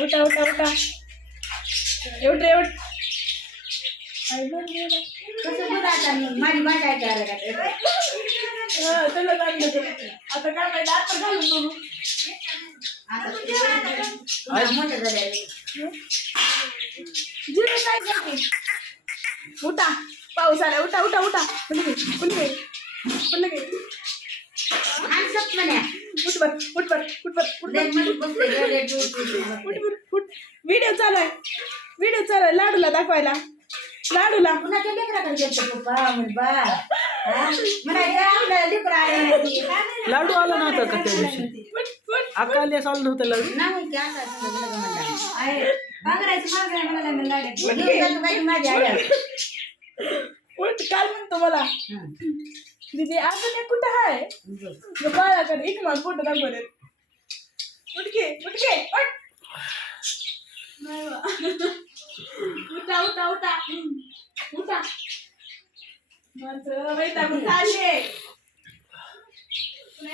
उठा उठा उठा एवढ रे एवढ कसं दूध आता माझी माझ्या ऐकायला तुला लागलं आता काय माहिती आता घालून बघू आता मोठे झाले जिरे काय करते उठा पाऊस आला उठा उठा उठा पुन्हा पुन्हा पुन्हा घे आणसप म्हणे उठवर उठवर उठवर उठवर उठ व्हिडिओ चालू आहे लाडूला दाखवायला लाडूला कुणाच्या लेकराकडे गेलतो पप्पा म्हणे बा म्हणा लेकर आले लाडू आला नव्हता का त्या दिवशी अकाली चालू नव्हतं लाडू नाही की आता आहे पांघरायचं मागं म्हणाला लाडे माझ्या आल्या उठ काल म्हणतो मला दीदी अजून एक कुठं आहे बाळाकडे एक मान फोटो दाखवले उठके उठके उठा उठा उठा उठा मात्र वैतागून चालले